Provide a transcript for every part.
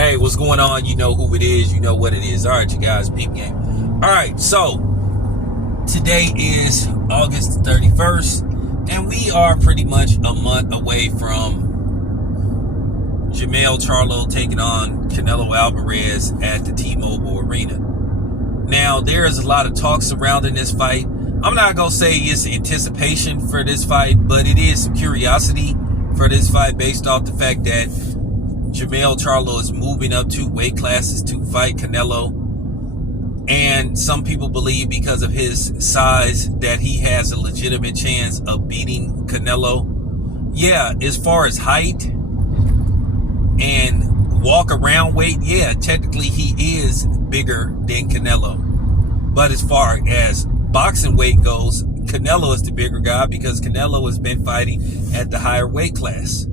Hey, what's going on? You know who it is. You know what it is. All right, you guys, peep game. All right, so today is August 31st, and we are pretty much a month away from Charlo taking on Canelo Alvarez at the T-Mobile Arena. Now, there is a lot of talk surrounding this fight. I'm not going to say it's anticipation for this fight, but it is some curiosity for this fight based off the fact that Charlo is moving up 2 weight classes to fight Canelo. And some people believe because of his size that he has a legitimate chance of beating Canelo. Yeah, as far as height and walk around weight, yeah, technically he is bigger than Canelo. But as far as boxing weight goes, Canelo is the bigger guy because Canelo has been fighting at the higher weight class.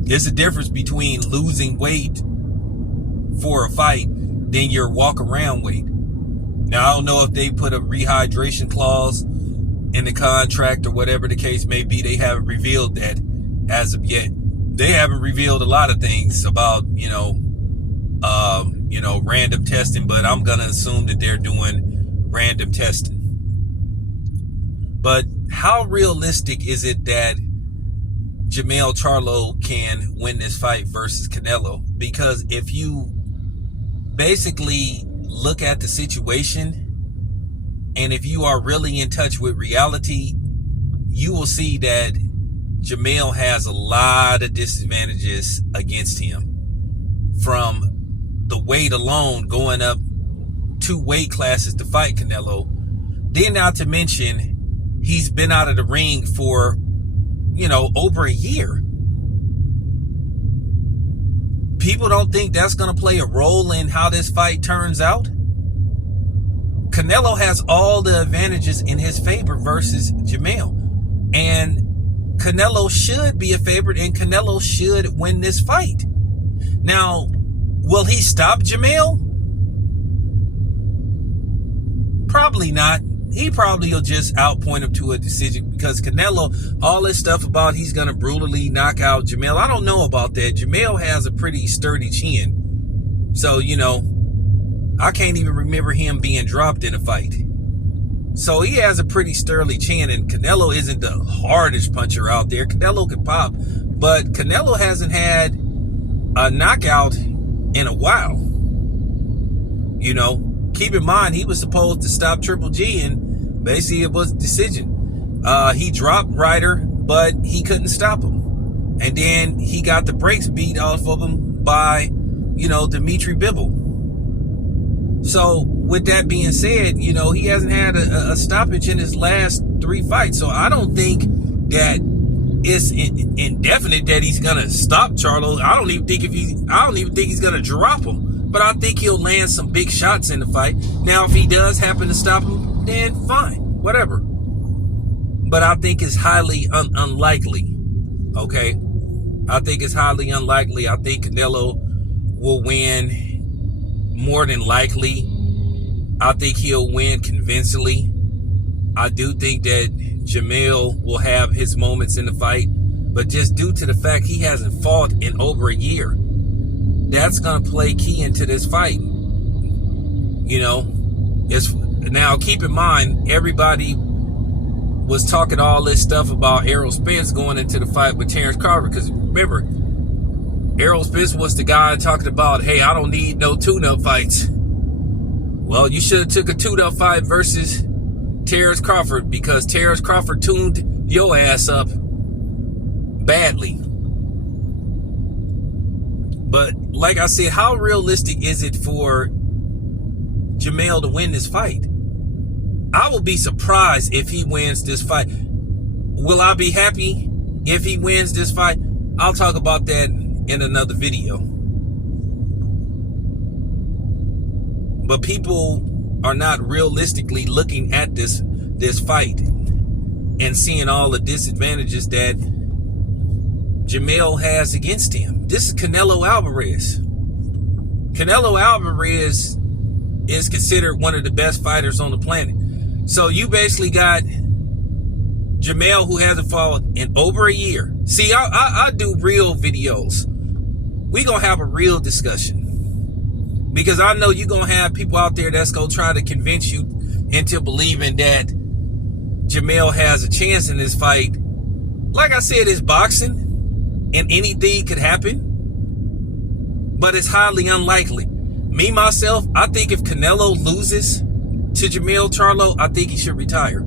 There's a difference between losing weight for a fight than your walk around weight. Now, I don't know if they put a rehydration clause in the contract or whatever the case may be. They haven't revealed that as of yet. They haven't revealed a lot of things about, random testing, but I'm going to assume that they're doing random testing. But how realistic is it that Charlo can win this fight versus Canelo? Because if you basically look at the situation, and if you are really in touch with reality, you will see that Jamel has a lot of disadvantages against him. From the weight alone, going up 2 weight classes to fight Canelo. Then not to mention, he's been out of the ring for over a year. People don't think that's going to play a role in how this fight turns out. Canelo has all the advantages in his favor versus Jamel. And Canelo should be a favorite, and Canelo should win this fight. Now, will he stop Jamel? Probably not. He probably will just outpoint him to a decision because Canelo, all this stuff about he's going to brutally knock out Jamel, I don't know about that. Jamel has a pretty sturdy chin. So, I can't even remember him being dropped in a fight. So he has a pretty sturdy chin, and Canelo isn't the hardest puncher out there. Canelo can pop, but Canelo hasn't had a knockout in a while. Keep in mind, he was supposed to stop Triple G, and basically it was a decision. He dropped Ryder, but he couldn't stop him. And then he got the brakes beat off of him by, Dimitri Bivol. So with that being said, he hasn't had a stoppage in his last 3 fights. So I don't think that it's indefinite that he's gonna stop Charlo. I don't even think he's gonna drop him. But I think he'll land some big shots in the fight. Now, if he does happen to stop him, then fine, whatever. But I think it's highly unlikely, okay? I think it's highly unlikely. I think Canelo will win more than likely. I think he'll win convincingly. I do think that Jamel will have his moments in the fight. But just due to the fact he hasn't fought in over a year, that's going to play key into this fight. Now keep in mind, everybody was talking all this stuff about Errol Spence going into the fight with Terrence Crawford. Because remember, Errol Spence was the guy talking about, hey, I don't need no tune-up fights. Well, you should have took a tune-up fight versus Terrence Crawford, because Terrence Crawford tuned your ass up badly. But like I said, how realistic is it for Jamel to win this fight? I will be surprised if he wins this fight. Will I be happy if he wins this fight? I'll talk about that in another video. But people are not realistically looking at this fight and seeing all the disadvantages that Jamel has against him. This is Canelo Alvarez. Canelo Alvarez is considered one of the best fighters on the planet. So you basically got Jamel, who hasn't fought in over a year. See, I do real videos. we gonna have a real discussion, because I know you're gonna have people out there that's gonna try to convince you into believing that Jamel has a chance in this fight. Like I said, it's boxing and anything could happen, but it's highly unlikely. Me, myself, I think if Canelo loses to Charlo, I think he should retire.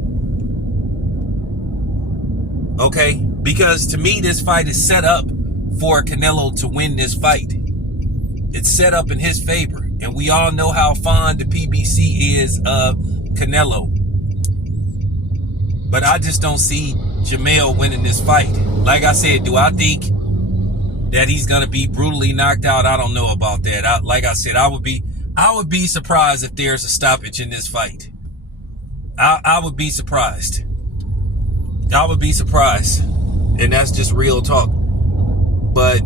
Okay? Because to me, this fight is set up for Canelo to win this fight. It's set up in his favor. And we all know how fond the PBC is of Canelo. But I just don't see Jamel winning this fight. Like I said, do I think that he's going to be brutally knocked out? I don't know about that. Like I said, I would be surprised if there's a stoppage in this fight. I would be surprised. I would be surprised. And that's just real talk. But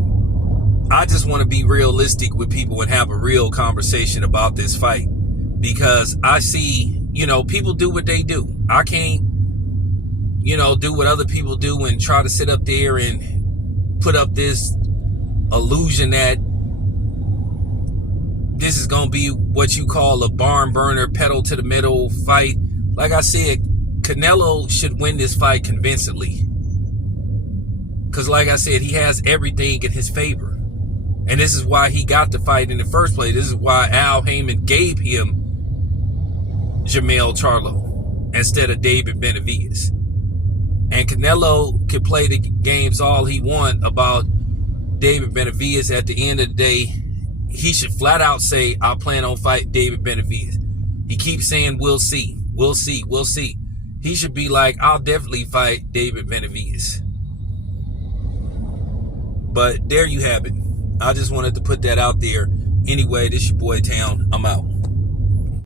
I just want to be realistic with people and have a real conversation about this fight. Because I see, people do what they do. I can't, do what other people do and try to sit up there and put up this illusion that this is going to be what you call a barn burner, pedal to the metal fight. Like I said, Canelo should win this fight convincingly. Because like I said, he has everything in his favor. And this is why he got the fight in the first place. This is why Al Heyman gave him Charlo instead of David Benavidez. And Canelo can play the games all he wants about David Benavidez. At the end of the day, he should flat out say, I plan on fighting David Benavidez. He keeps saying, we'll see, we'll see, we'll see. He should be like, I'll definitely fight David Benavidez. But there you have it. I just wanted to put that out there. Anyway, this your boy Town. I'm out.